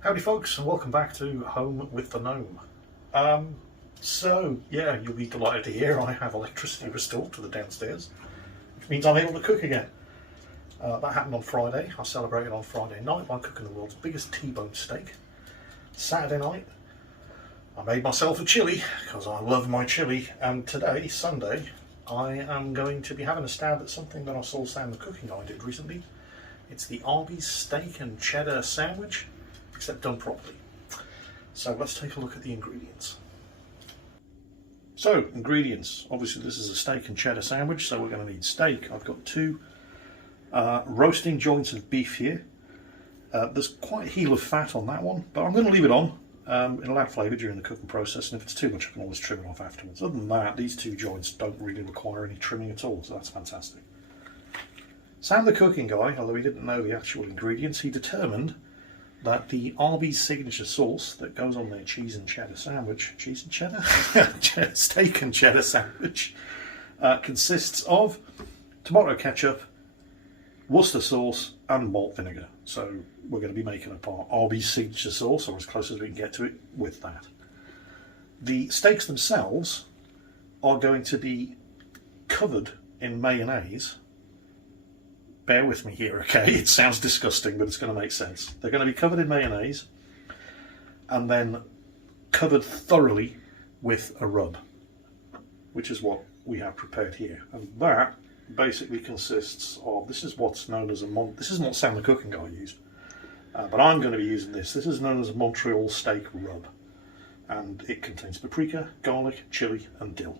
Howdy folks, and welcome back to Home with the Gnome. Yeah, you'll be delighted to hear I have electricity restored to the downstairs, which means I'm able to cook again. That happened on Friday. I celebrated on Friday night by cooking the world's biggest T-bone steak. Saturday night, I made myself a chilli, because I love my chilli, and today, Sunday, I am going to be having a stab at something that I saw Sam the Cooking Guy did recently. It's the Arbys steak and cheddar sandwich, except done properly. So let's take a look at the ingredients. So, ingredients. Obviously this is a steak and cheddar sandwich, so we're going to need steak. I've got two roasting joints of beef here. There's quite a heel of fat on that one, but I'm going to leave it on. It'll add flavour during the cooking process, and if it's too much I can always trim it off afterwards. Other than that, these two joints don't really require any trimming at all, so that's fantastic. Sam the Cooking Guy, although he didn't know the actual ingredients, he determined that the Arbys signature sauce that goes on their cheese and cheddar sandwich, steak and cheddar sandwich, consists of tomato ketchup, Worcester sauce and malt vinegar. So we're going to be making up our Arbys signature sauce, or as close as we can get to it, with that. The steaks themselves are going to be covered in mayonnaise. Bear with me here, okay? It sounds disgusting, but it's going to make sense. They're going to be covered in mayonnaise and then covered thoroughly with a rub, which is what we have prepared here. And that basically consists of, this is what's known as this isn't what Sam the Cooking Guy used, but I'm going to be using this. This is known as a Montreal steak rub, and it contains paprika, garlic, chilli and dill.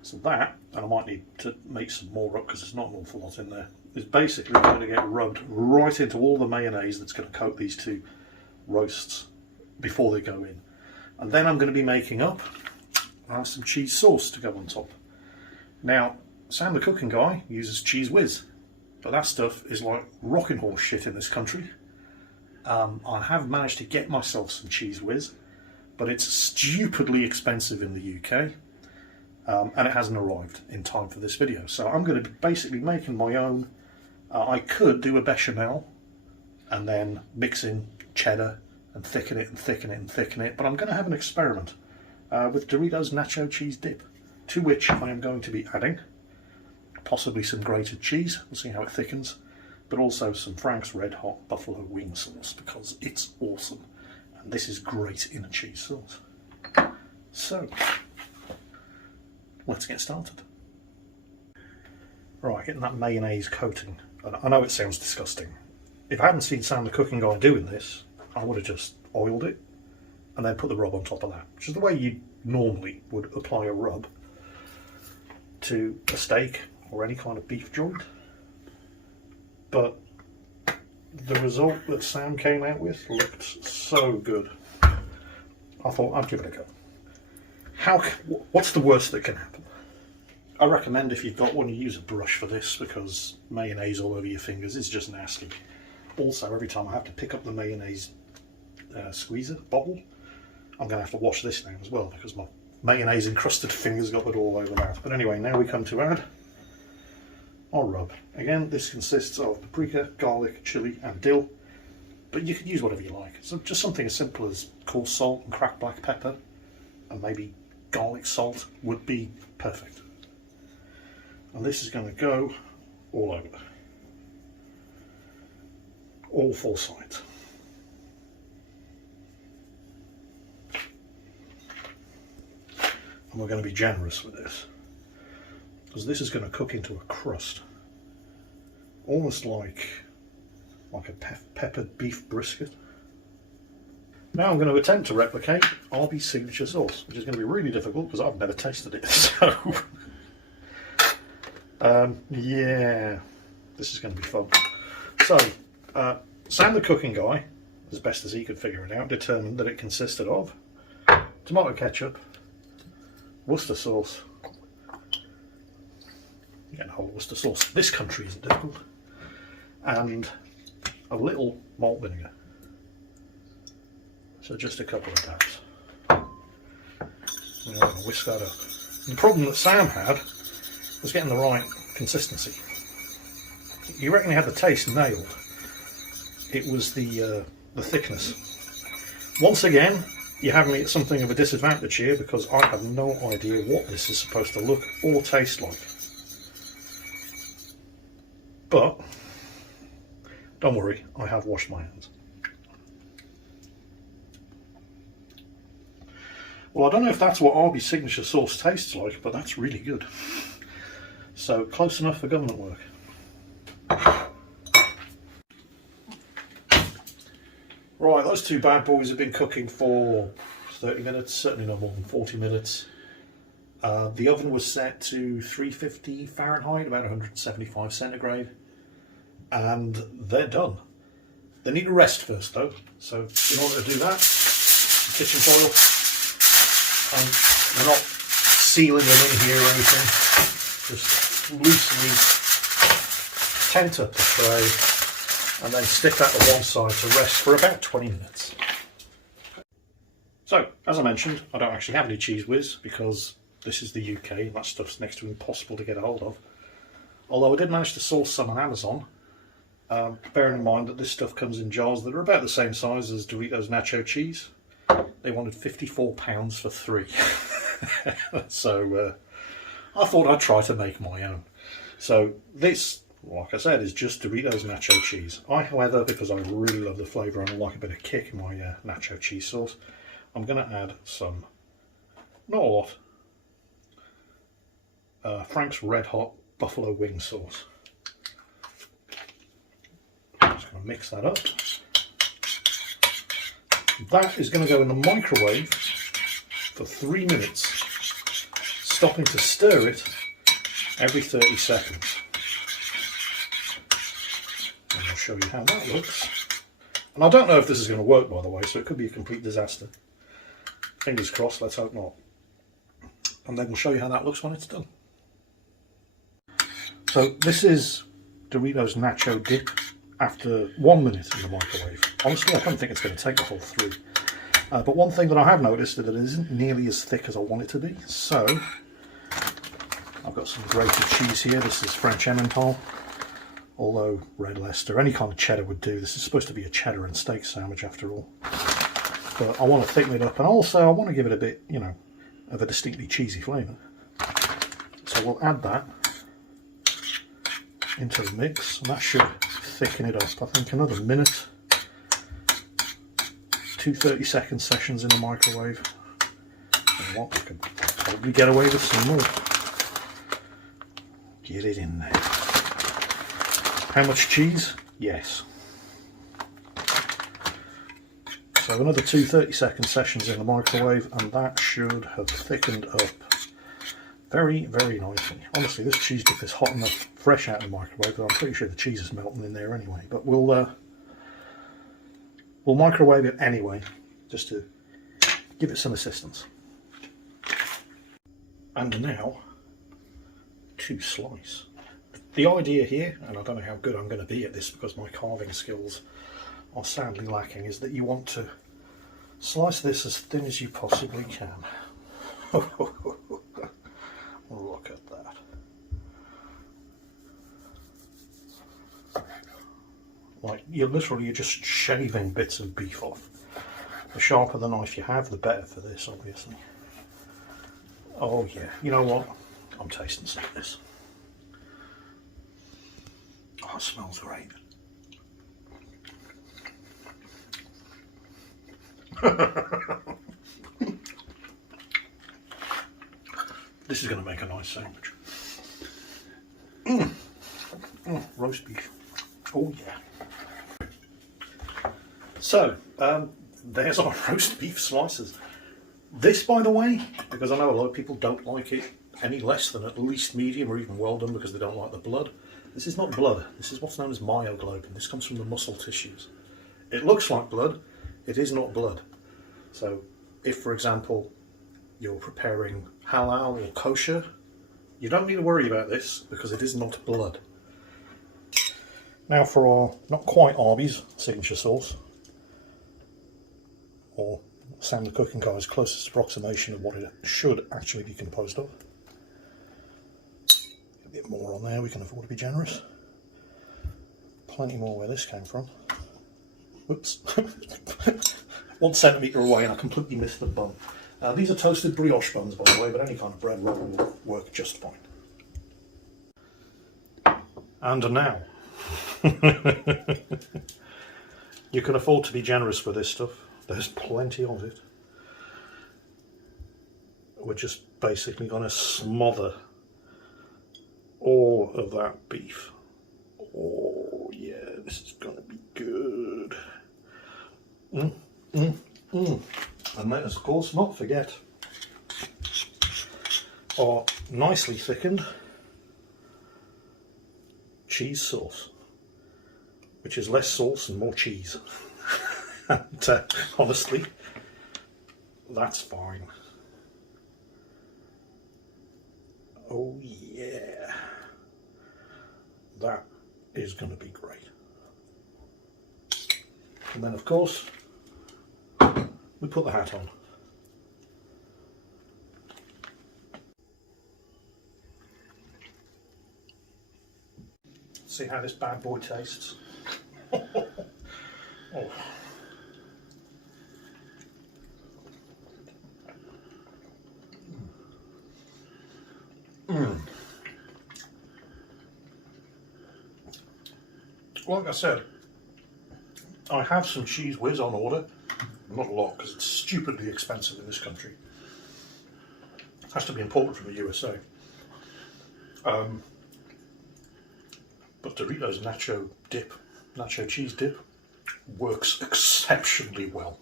So that, and I might need to make some more up because there's not an awful lot in there, is basically going to get rubbed right into all the mayonnaise that's going to coat these two roasts before they go in. And then I'm going to be making up some cheese sauce to go on top. Now, Sam the Cooking Guy uses Cheese Whiz, but that stuff is like rocking horse shit in this country. I have managed to get myself some Cheese Whiz, but it's stupidly expensive in the UK. And it hasn't arrived in time for this video, so I'm going to be basically making my own. I could do a bechamel and then mix in cheddar and thicken it and thicken it and thicken it, but I'm going to have an experiment with Doritos nacho cheese dip, to which I am going to be adding possibly some grated cheese. We'll see how it thickens, but also some Frank's Red Hot Buffalo Wing Sauce, because it's awesome, and this is great in a cheese sauce. So let's get started. Right, getting that mayonnaise coating. I know it sounds disgusting. If I hadn't seen Sam the Cooking Guy doing this, I would have just oiled it and then put the rub on top of that, which is the way you normally would apply a rub to a steak or any kind of beef joint. But the result that Sam came out with looked so good. I thought I'd give it a go. What's the worst that can happen? I recommend, if you've got one, you use a brush for this, because mayonnaise all over your fingers is just nasty. Also, every time I have to pick up the mayonnaise squeezer bottle, I'm going to have to wash this now as well, because my mayonnaise encrusted fingers got it all over that. But anyway, now we come to add our rub. Again, this consists of paprika, garlic, chilli and dill, but you can use whatever you like. So just something as simple as coarse salt and cracked black pepper, and maybe garlic salt would be perfect. And this is going to go all over, all four sides. And we're going to be generous with this, because this is going to cook into a crust, almost like a peppered beef brisket. Now I'm going to attempt to replicate Arbys signature sauce, which is going to be really difficult because I've never tasted it. So, yeah, this is going to be fun. So, Sam the Cooking Guy, as best as he could figure it out, determined that it consisted of tomato ketchup, Worcester sauce, again, a whole Worcester sauce. This country isn't difficult, and a little malt vinegar. So just a couple of dabs. I'm going to whisk that up. The problem that Sam had was getting the right consistency. You reckon he had the taste nailed. It was the thickness. Once again, you have me at something of a disadvantage here because I have no idea what this is supposed to look or taste like. But don't worry, I have washed my hands. Well, I don't know if that's what Arbys signature sauce tastes like, but that's really good. So close enough for government work. Right, those two bad boys have been cooking for 30 minutes, certainly no more than 40 minutes. The oven was set to 350 Fahrenheit, about 175 centigrade, and they're done. They need a rest first though, so in order to do that, kitchen foil, and we're not sealing them in here or anything, just loosely tent up the tray and then stick that to one side to rest for about 20 minutes. So, as I mentioned, I don't actually have any Cheese Whiz because this is the UK and that stuff's next to impossible to get a hold of. Although I did manage to source some on Amazon, bearing in mind that this stuff comes in jars that are about the same size as Doritos nacho cheese. They wanted £54 for 3. So I thought I'd try to make my own. So this, like I said, is just Doritos nacho cheese. I, however, because I really love the flavour and I like a bit of kick in my nacho cheese sauce, I'm going to add some, not a lot, Frank's Red Hot Buffalo Wing Sauce. Just going to mix that up. That is going to go in the microwave for 3 minutes, stopping to stir it every 30 seconds. And I'll show you how that looks. And I don't know if this is going to work, by the way, so it could be a complete disaster. Fingers crossed, let's hope not. And then we'll show you how that looks when it's done. So this is Doritos Nacho Dip after 1 minute in the microwave. Honestly, I don't think it's going to take the whole 3. But one thing that I have noticed is that it isn't nearly as thick as I want it to be. So I've got some grated cheese here. This is French Emmental, although Red Leicester, any kind of cheddar would do. This is supposed to be a cheddar and steak sandwich after all. But I want to thicken it up, and also I want to give it a bit, you know, of a distinctly cheesy flavour. So we'll add that into the mix, and that should thicken it up. I think another minute, 2 30-second sessions in the microwave. And what, I could probably get away with some more. Get it in there. How much cheese? Yes. So another 2 30-second sessions in the microwave, and that should have thickened up very, very nicely. Honestly, this cheese dip is hot enough fresh out of the microwave, but I'm pretty sure the cheese is melting in there anyway. But we'll microwave it anyway, just to give it some assistance. And now, to slice. The idea here, and I don't know how good I'm going to be at this because my carving skills are sadly lacking, is that you want to slice this as thin as you possibly can. Look at that. Like, you're just shaving bits of beef off. The sharper the knife you have, the better for this, obviously. Oh yeah, you know what? I'm tasting some of this. Oh, it smells great. This is going to make a nice sandwich. Roast beef. Oh yeah. So, there's our roast beef slices. This, by the way, because I know a lot of people don't like it any less than at least medium or even well done because they don't like the blood. This is not blood. This is what's known as myoglobin. This comes from the muscle tissues. It looks like blood. It is not blood. So, if, for example, you're preparing halal or kosher, you don't need to worry about this because it is not blood. Now for our, not quite Arbys signature sauce, or Sam the Cooking Guy's closest approximation of what it should actually be composed of. A bit more on there, we can afford to be generous. Plenty more where this came from. Whoops. 1 centimetre away, and I completely missed the bun. These are toasted brioche buns, by the way, but any kind of bread roll will work just fine. And now, you can afford to be generous with this stuff. There's plenty of it. We're just basically going to smother all of that beef. Oh yeah, this is going to be good. And let us, of course, not forget our nicely thickened cheese sauce, which is less sauce and more cheese. And honestly, that's fine. Oh yeah, that is going to be great. And then, of course, we put the hat on. See how this bad boy tastes. Oh. Like I said, I have some cheese whiz on order. Not a lot, because it's stupidly expensive in this country. It has to be imported from the USA. But Doritos nacho cheese dip, works exceptionally well.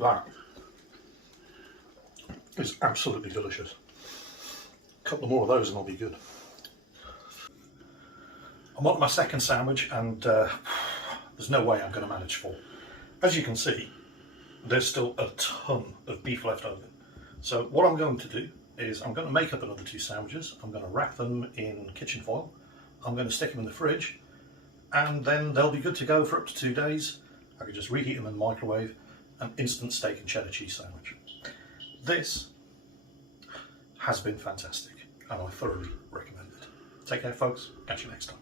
That is absolutely delicious. A couple more of those and I'll be good. I'm on my second sandwich, and there's no way I'm going to manage 4. As you can see, there's still a ton of beef left over. So what I'm going to do is I'm going to make up another 2 sandwiches. I'm going to wrap them in kitchen foil. I'm going to stick them in the fridge, and then they'll be good to go for up to 2 days. I can just reheat them in the microwave. An instant steak and cheddar cheese sandwich. This has been fantastic, and I thoroughly recommend it. Take care, folks. Catch you next time.